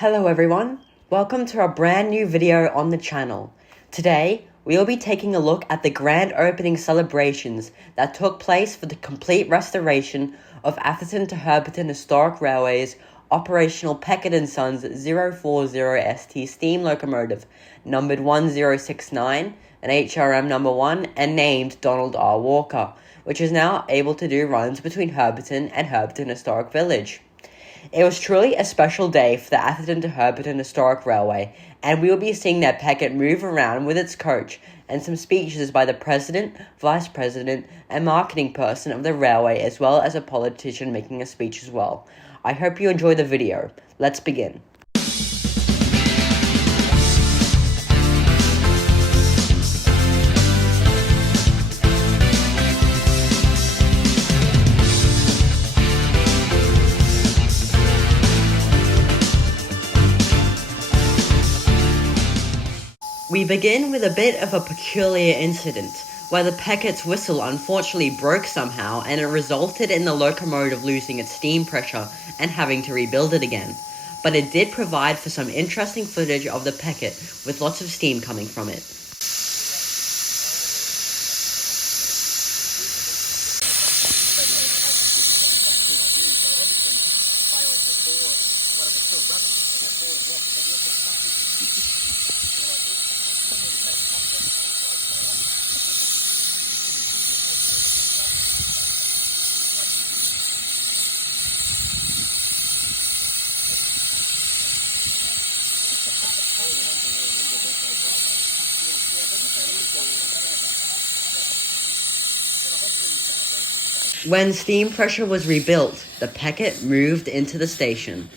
Hello everyone, welcome to our brand new video on the channel. Today, we will be taking a look at the grand opening celebrations that took place for the complete restoration of Atherton-Herberton Historic Railway's operational Peckett and Sons 040ST Steam Locomotive, numbered 1069, and HRM No1, and named Donald R. Walker, which is now able to do runs between Herberton and Herberton Historic Village. It was truly a special day for the Atherton-Herberton Historic Railway, and we will be seeing that Peckett move around with its coach and some speeches by the President, Vice President, and marketing person of the railway, as well as a politician making a speech as well. I hope you enjoy the video. Let's begin. We begin with a bit of a peculiar incident, where the Peckett's whistle unfortunately broke somehow and it resulted in the locomotive losing its steam pressure and having to rebuild it again. But it did provide for some interesting footage of the Peckett with lots of steam coming from it. When steam pressure was rebuilt, the Peckett moved into the station.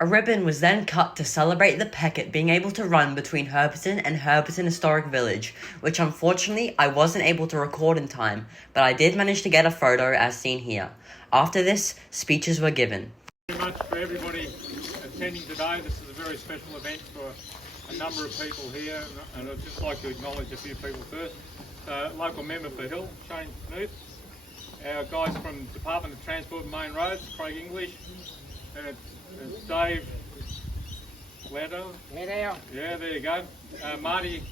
A ribbon was then cut to celebrate the Peckett being able to run between Herberton and Herberton Historic Village, which unfortunately I wasn't able to record in time, but I did manage to get a photo as seen here. After this, speeches were given. Thank you very much for everybody attending today. This is a very special event for a number of people here, and I'd just like to acknowledge a few people first. Local member for Hill, Shane Knuth, our guys from Department of Transport and Main Roads, Craig English, and it's Dave Lado. Yeah, there you go. Marty's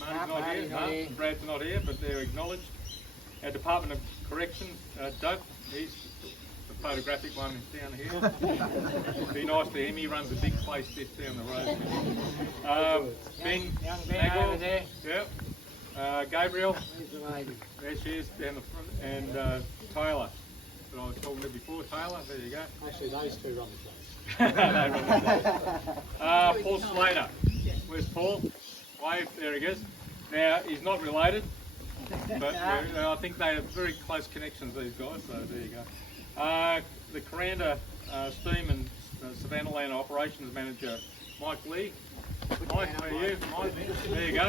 not here. Brad's not here, but they're acknowledged. Our Department of Corrections, Doug, he's the photographic one down here. It'd be nice for him, he runs a big place just down the road. Ben over there. Yeah. Gabriel, there she is down the front, and Taylor. But I was talking to before, Taylor, there you go. Actually, those two run the place. Paul Slater. Where's Paul? Wave, there he goes. Now, he's not related, but I think they have very close connections, these guys, so there you go. The Coranda Steam and Savannah Land Operations Manager, Mike Lee. Mike, where are you? Mike, there you go.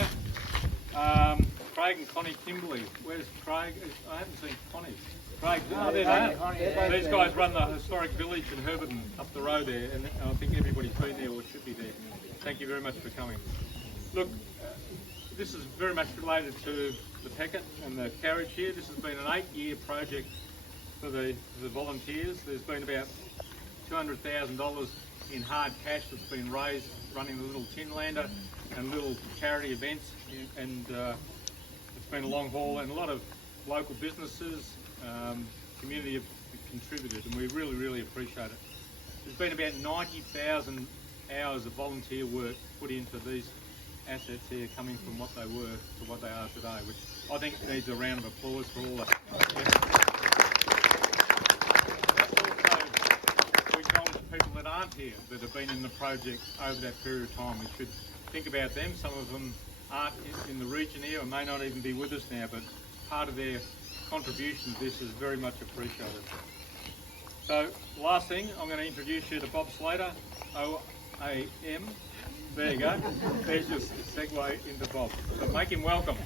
Craig and Connie Kimberley. Where's Craig? I haven't seen Connie. Craig, there they are. These guys run the historic village in Herberton up the road there, and I think everybody's been there or should be there. Thank you very much for coming. Look, this is very much related to the Peckett and the carriage here. This has been an 8-year project for the volunteers. There's been about $200,000 in hard cash that's been raised running the little Tinlander and little charity events, and it's been a long haul, and a lot of local businesses, community have contributed, and we really appreciate it. There's been about 90,000 hours of volunteer work put into these assets here, coming from what they were to what they are today, which I think needs a round of applause for all that. Also, we acknowledge people that aren't here, that have been in the project over that period of time. We should think about them. Some of them art in the region here, and may not even be with us now, but part of their contribution to this is very much appreciated. So, last thing, I'm going to introduce you to Bob Slater, OAM. There you go. There's your segue into Bob. So make him welcome.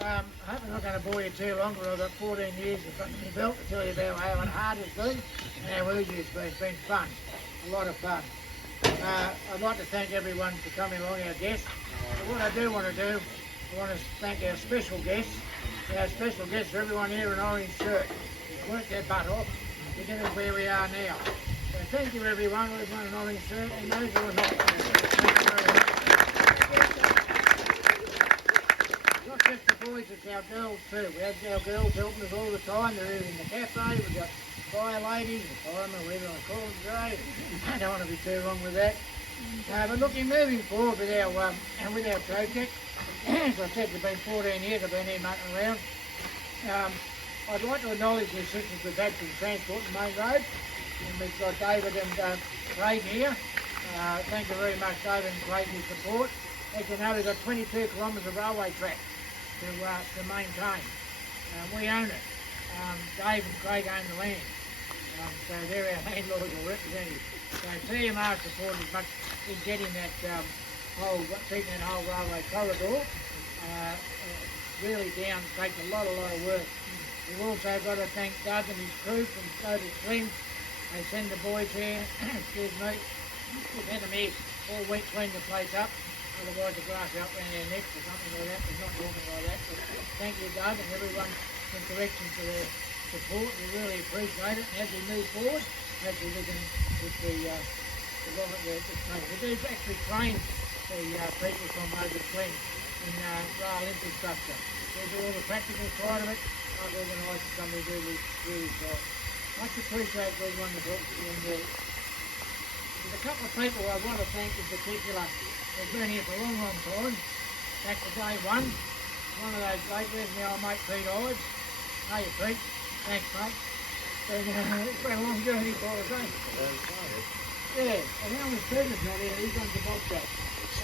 I hope I'm not going to bore you too long, but I've got 14 years in front of my belt to tell you about how hard it's been and how easy it's been. It's been fun, a lot of fun. I'd like to thank everyone for coming along, our guests. But what I do want to do, I want to thank our special guests. Our special guests are everyone here in orange shirt. They've worked their butt off to get us where we are now. So thank you everyone in orange shirt, and those who are not. Thank you very much. Not just the boys, it's our girls too. We have our girls helping us all the time. They're in the cafe. We've got fire ladies, the firemen, whatever you want to call them today. I don't want to be too wrong with that. But looking, moving forward with our project, as I said, we've been 14 years, I've been here mucking around. I'd like to acknowledge the assistance we've had from Transport and Main Road. And we've got David and Craig here. Thank you very much, David and Craig, for your support. As you know, we've got 22 kilometres of railway track to maintain. We own it. Dave and Craig own the land. So they're our landlords or representatives. So TMR support is much in getting that keeping that whole railway corridor really down. It takes a lot of work. We've also got to thank Doug and his crew from Total Swim. They send the boys here, excuse me, we've had them here all week cleaning the place up. Otherwise the grass out around our necks or something like that. We're not talking like that. But thank you, Doug, and everyone in correction for their support. We really appreciate it. And as we move forward, hopefully we can with the train. We do actually train the people from over Glen in rail infrastructure. We do all the practical side of it. I've organised something really well. Much appreciate for everyone that helps you. And there's a couple of people I want to thank in particular. They've been here for a long time. Back to day one. One of those labourers, my old mate Pete Ives. Hey Pete. Thanks mate. It's been a long journey for us, eh? Yeah, and Alan Stevens not here, he's on the bobcat.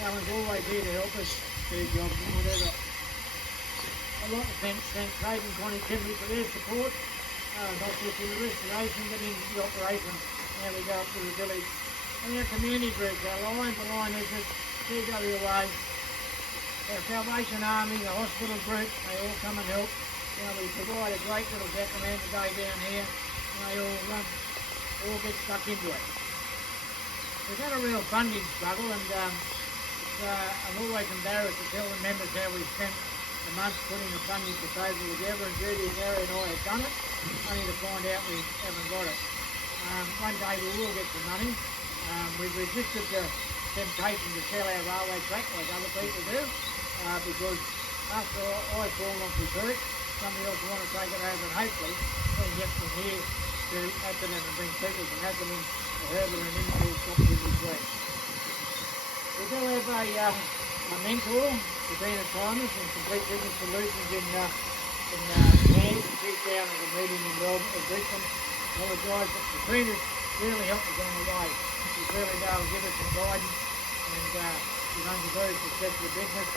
Alan's always here to help us do jobs and whatever. I'd like to thank Craig and Connie Timley for their support, not just in the restoration but in the operation, how we go up to the village. And our community groups, our Lions and Lionesses, CWA, our Salvation Army, the hospital group, they all come and help. You know, we provide a great little background today down here, and they all get stuck into it. We've had a real funding struggle, and I'm always embarrassed to tell the members how we spent the months putting the funding proposal together, and Judy and Gary and I have done it, only to find out we haven't got it. One day we will get the money. We've resisted the temptation to sell our railway track like other people do, because after I've fallen off the dirt, somebody else will want to take it over, and hopefully we can get from here to Atherton and bring people from Atherton to Herberton and into Stockbridge West. We do have a mentor, Sabrina Thomas, and Complete Business Solutions in Cairns, and she's down at the meeting in Melbourne, Brisbane. I apologise, but Sabrina's really helped us on the way. She's really been able to give us some guidance, and she runs a very successful business.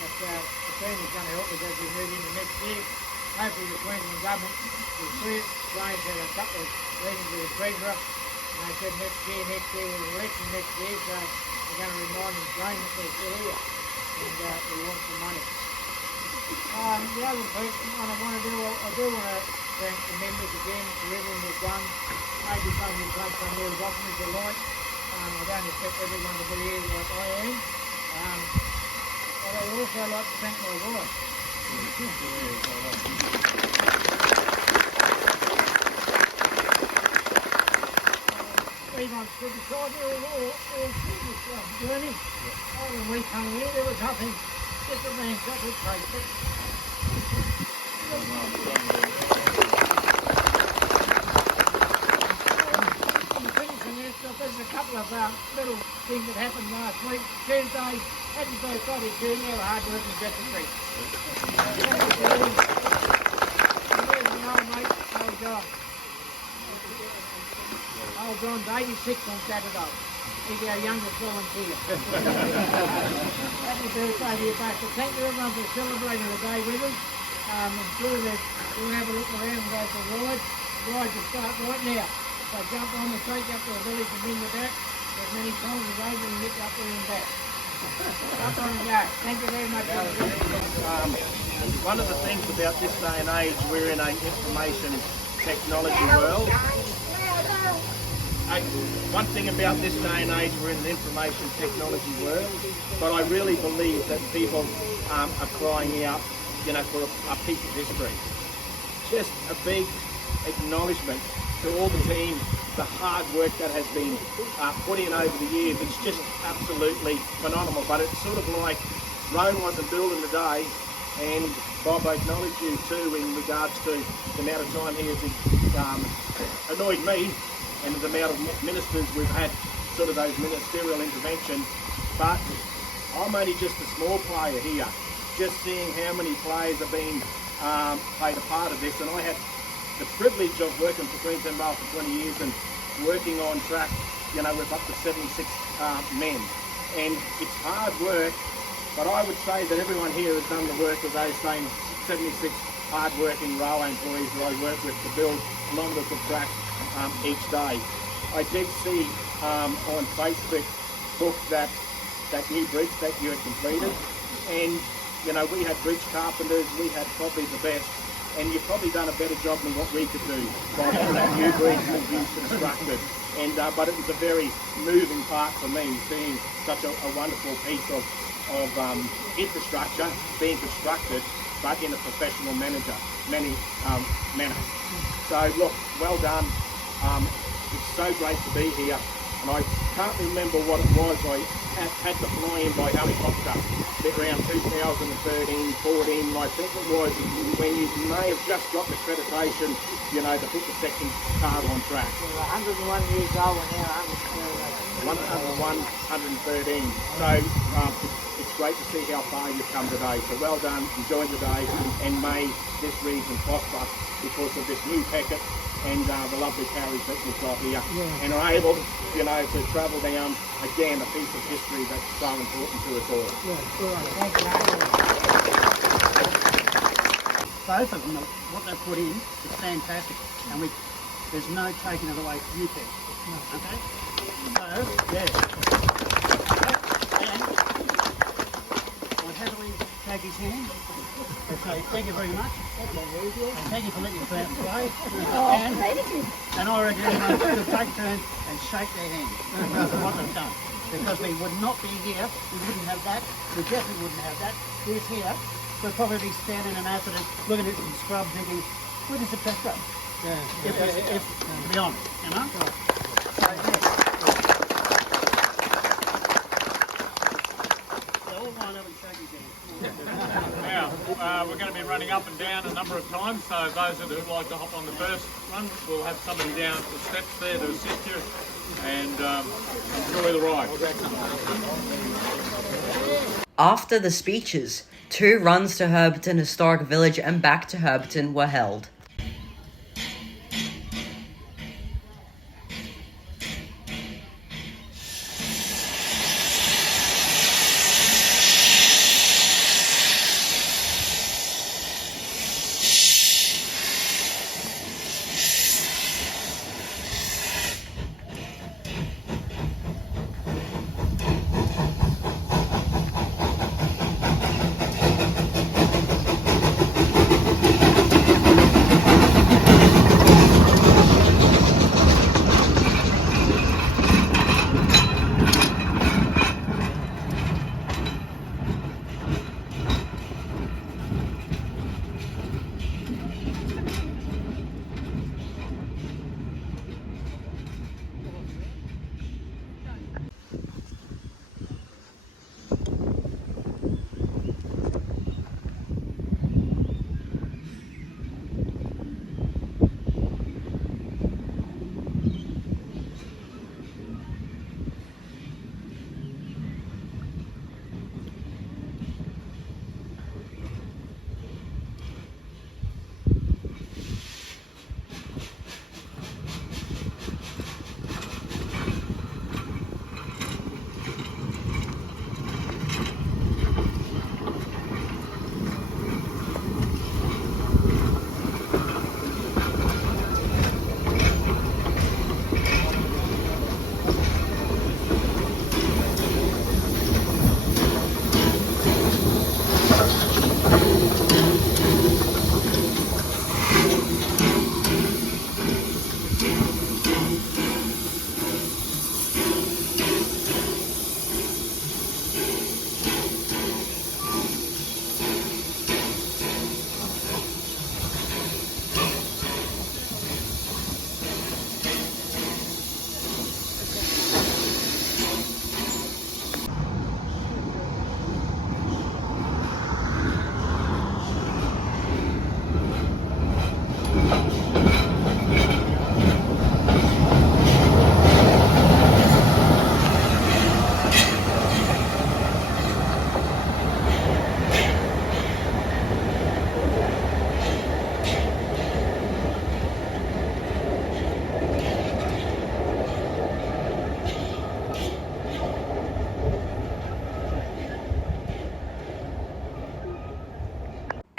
But Sabrina's going to help us as we move into next year. Hopefully the Queensland Government will see it. James had a couple of meetings with the Treasurer, and they said next year we'll election next year, so we're going to remind them, James, that they're still here, and we want some money. The other thing I do want to thank the members again for everything they've done. Maybe some of you take some more often as you like. I don't expect everyone to be here like I am. But I'd also like to thank my wife. 3 months to decide all through this journey. When we come here, there was nothing. Just a man such a paper. There's a couple of little things that happened last week. Tuesday, happy birthday to you, how hard work and get the treat. There's my old mate, old John. Old John's 86 on Saturday. He's our youngest volunteer. Happy birthday to you both. So thank you everyone for celebrating the day with us. Enjoy the, we'll have a look around and go for a ride. The rides will start right now. So jump on the take you up to the village and bring you back. As many times as over and get you up there and back. Up on and go. Thank you very much. One of the things about this day and age, we're in an information technology world. One thing about this day and age, we're in an information technology world, but I really believe that people are crying out, you know, for a piece of history. Just a big acknowledgement to all the team, the hard work that has been put in over the years. It's just absolutely phenomenal, but it's sort of like Rome wasn't built in a day, and Bob, I acknowledge you too in regards to the amount of time he has annoyed me and the amount of ministers we've had, sort of those ministerial intervention. But I'm only just a small player here, just seeing how many players have been played a part of this, and I had the privilege of working for Queensland Rail for 20 years and working on track, you know, with up to 76 men. And it's hard work, but I would say that everyone here has done the work of those same 76 hard-working railway employees that I work with to build kilometres of track each day. I did see on Facebook that new bridge that you had completed, and you know, we had bridge carpenters, we had probably the best, and you've probably done a better job than what we could do by that new bridge that you constructed. And but it was a very moving part for me, seeing such a wonderful piece of infrastructure being constructed, but in a professional manner. So look, well done. It's so great to be here, and I can't remember what it was. I had to fly in by helicopter around 2013, 14, and I think it was when you may have just got the accreditation, you know, to put the second car on track. We're 101 years old and now 101, 113. So it's great to see how far you've come today. So well done, enjoy the day, and may this region prosper because of this new Peckett and the lovely carriage that we've got here, and are able, you know, to travel down again a piece of history that's so important to us all. Thank you. Both of them, what they've put in is fantastic, and there's no taking it away from you people. Okay? So, yes. And I'll happily take his hand and say thank you very much. And thank you for letting me come out and play. And I reckon everyone should take turns and shake their hands for what they've done. Because we would not be here, we wouldn't have that, we definitely wouldn't have that. Here's here, we'll probably be standing in Atherton looking at some scrub thinking, where does the track go? If to be honest, you know? So, yes. So all line up and shake his hands. Now, we're going to be running up and down a number of times, so those that would like to hop on the first run, we'll have somebody down the steps there to assist you, and enjoy the ride. After the speeches, 2 runs to Herberton Historic Village and back to Herberton were held.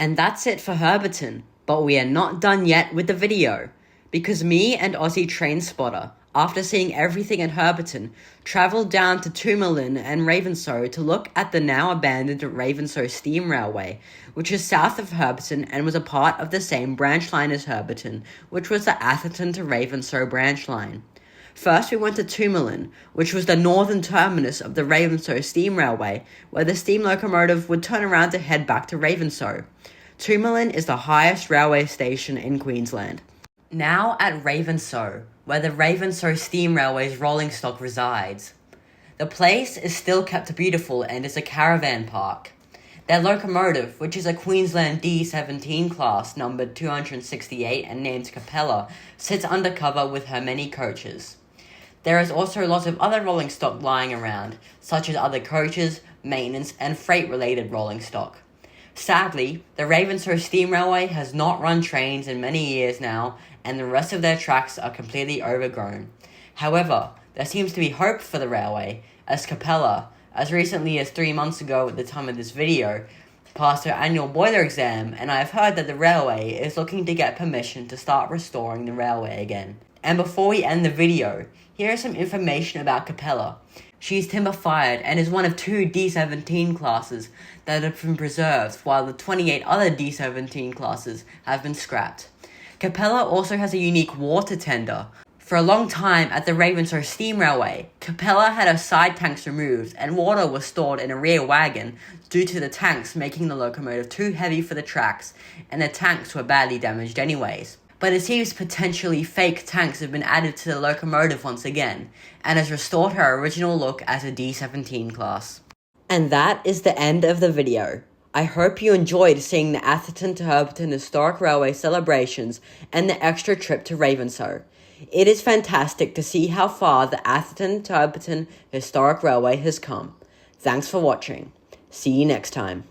And that's it for Herberton, but we are not done yet with the video, because me and Aussie Trainspotter, after seeing everything at Herberton, travelled down to Moomin and Ravenshoe to look at the now abandoned Ravenshoe Steam Railway, which is south of Herberton and was a part of the same branch line as Herberton, which was the Atherton to Ravenshoe branch line. First we went to Moomin, which was the northern terminus of the Ravenshoe Steam Railway, where the steam locomotive would turn around to head back to Ravenshoe. Moomin is the highest railway station in Queensland. Now at Ravenshoe, where the Ravenshoe Steam Railway's rolling stock resides. The place is still kept beautiful and is a caravan park. Their locomotive, which is a Queensland D17 class numbered 268 and named Capella, sits undercover with her many coaches. There is also lots of other rolling stock lying around, such as other coaches, maintenance and freight-related rolling stock. Sadly, the Ravenshoe Steam Railway has not run trains in many years now, and the rest of their tracks are completely overgrown. However, there seems to be hope for the railway, as Capella, as recently as 3 months ago at the time of this video, passed her annual boiler exam, and I have heard that the railway is looking to get permission to start restoring the railway again. And before we end the video, here is some information about Capella. She is timber fired and is one of 2 D17 classes that have been preserved, while the 28 other D17 classes have been scrapped. Capella also has a unique water tender. For a long time at the Ravenshoe Steam Railway, Capella had her side tanks removed and water was stored in a rear wagon due to the tanks making the locomotive too heavy for the tracks, and the tanks were badly damaged anyways. But it seems potentially fake tanks have been added to the locomotive once again, and has restored her original look as a D17 class. And that is the end of the video. I hope you enjoyed seeing the Atherton-Herberton Historic Railway celebrations and the extra trip to Ravenshoe. It is fantastic to see how far the Atherton-Herberton Historic Railway has come. Thanks for watching. See you next time.